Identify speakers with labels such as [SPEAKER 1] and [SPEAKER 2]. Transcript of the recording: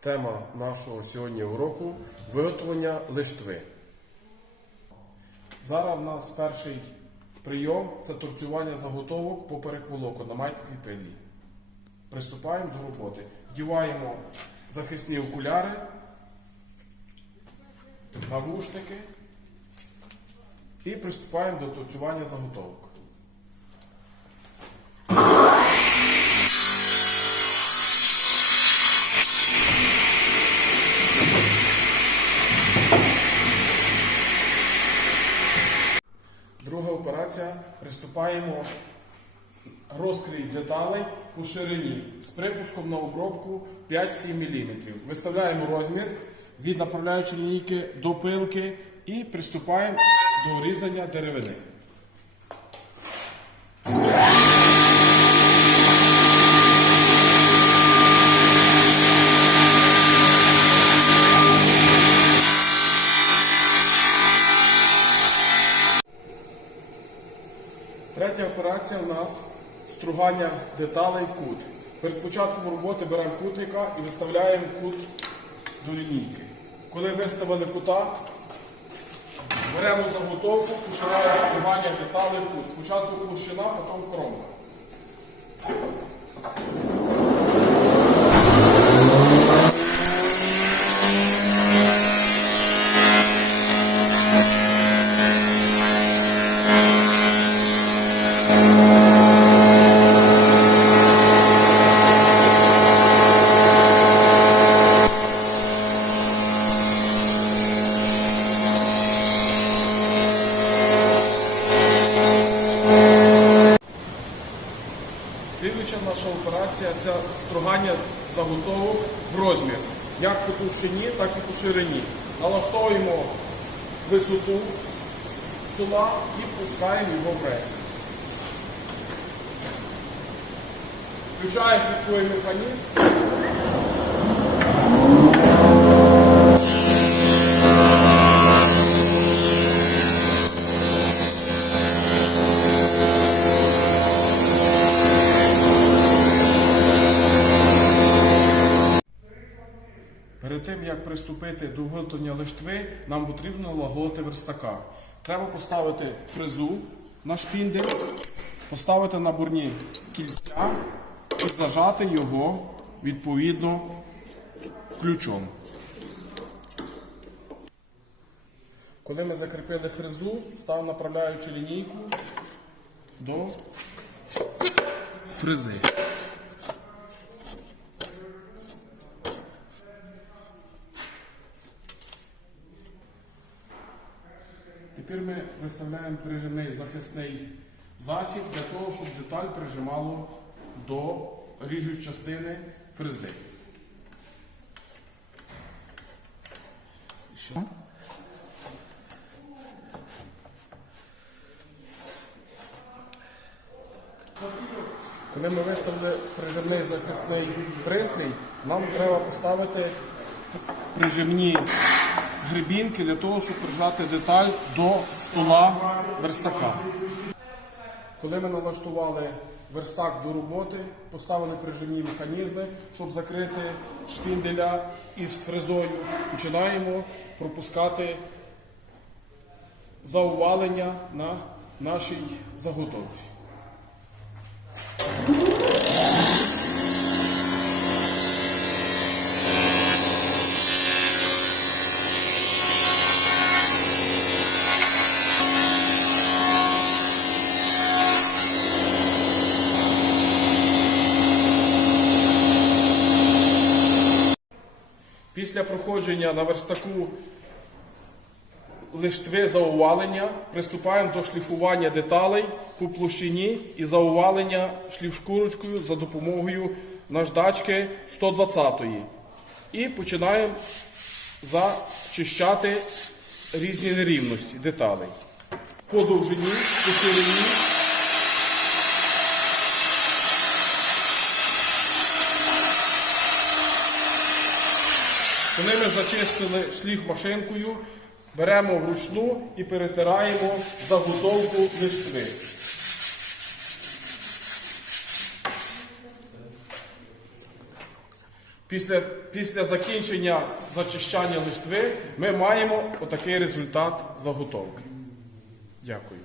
[SPEAKER 1] Тема нашого сьогодні уроку виготовлення лиштви. Зараз в нас перший прийом це торцювання заготовок поперек волокон на майтовій пилі. Приступаємо до роботи. Вдіваємо захисні окуляри, навушники і приступаємо до торцювання заготовок. Друга операція. Приступаємо розкрій деталей по ширині з припуском на обробку 5-7 мм. Виставляємо розмір від направляючої лінійки до пилки і приступаємо до різання деревини. Операція у нас стругання деталей в кут. Перед початком роботи беремо кутника і виставляємо кут до лінійки. Коли виставили кута, беремо заготовку, починаємо стругання деталей в кут. Спочатку площина, потім коронка. Слідуюча наша операція це стругання заготовок в розмір. Як по товщині, так і по ширині. Налаштовуємо висоту стола і пускаємо його в рез. Включаємо пусковий механізм. Перед тим, як приступити до виготовлення лиштви, нам потрібно налагодити верстака. Треба поставити фрезу на шпіндель, поставити наборні кільця і зажати його відповідно ключом. Коли ми закріпили фрезу, ставимо направляючу лінійку до фрези. Тепер ми виставляємо прижимний захисний засіб для того, щоб деталь прижимало до ріжучої частини фрези. Коли ми виставили прижимний захисний пристрій, нам треба поставити прижимні грибінки для того, щоб прижати деталь до стола верстака. Коли ми налаштували верстак до роботи, поставили прижимні механізми, щоб закрити шпінделя із фрезою, починаємо пропускати заувалення на нашій заготовці. Після проходження на верстаку лиштви заувалення приступаємо до шліфування деталей по площині і заувалення шліфшкурочкою за допомогою наждачки 120-ї. І починаємо зачищати різні нерівності деталей. По довжині, по ширині. Коли ми зачистили шліф машинкою, беремо вручну і перетираємо заготовку лиштви. Після, після закінчення зачищання лиштви ми маємо отакий результат заготовки. Дякую.